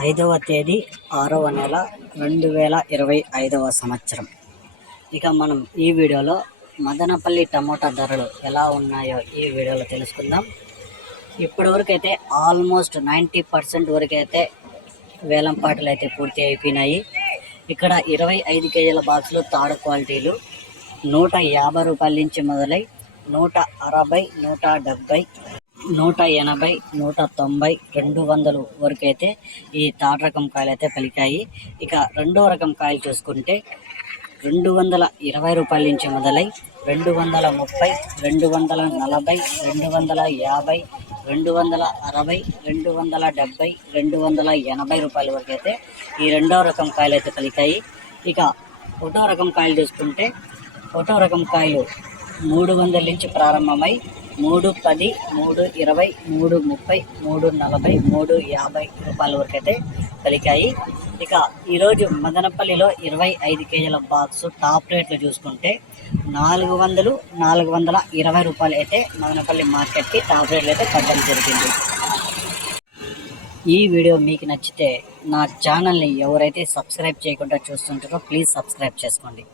ఐదవ తేదీ ఆరవ నెల రెండు వేల ఇరవై ఐదవ సంవత్సరం. ఇక మనం ఈ వీడియోలో మదనపల్లి టమోటా ధరలు ఎలా ఉన్నాయో ఈ వీడియోలో తెలుసుకుందాం. ఇప్పటి వరకు అయితే ఆల్మోస్ట్ నైంటీ పర్సెంట్ వరకు అయితే వేలం పాటలు అయితే పూర్తి అయిపోయినాయి. ఇక్కడ ఇరవై ఐదు కేజీల బాక్సులు తాడు క్వాలిటీలు నూట యాభై రూపాయల నుంచి మొదలై నూట అరవై నూట డెబ్బై నూట ఎనభై నూట తొంభై రెండు వందలు వరకు అయితే ఈ తాడు రకం కాయలు అయితే పలికాయి. ఇక రెండో రకం కాయలు చూసుకుంటే రెండు వందల ఇరవై రూపాయల నుంచి మొదలై రెండు వందల ముప్పై రెండు వందల నలభై రెండు వందల యాభై రెండు వందల అరవై రెండు వందల డెబ్బై రెండు వందల ఎనభై రూపాయల వరకు అయితే ఈ రెండో రకం కాయలు అయితే పలికాయి. ఇక ఒకటో రకం కాయలు చూసుకుంటే ఒకటో రకం కాయలు మూడు వందల నుంచి ప్రారంభమై మూడు పది మూడు ఇరవై మూడు ముప్పై మూడు నలభై మూడు యాభై రూపాయల వరకు అయితే పలికాయి ఇక ఈరోజు మదనపల్లిలో ఇరవై ఐదు కేజీల బాక్స్ టాప్ రేట్లు చూసుకుంటే నాలుగు వందలు నాలుగు వందల ఇరవై రూపాయలు అయితే మదనపల్లి మార్కెట్కి టాప్ రేట్లు అయితే పడ్డం జరిగింది. ఈ వీడియో మీకు నచ్చితే నా ఛానల్ని ఎవరైతే సబ్స్క్రైబ్ చేయకుండా చూస్తుంటారో ప్లీజ్ సబ్స్క్రైబ్ చేసుకోండి.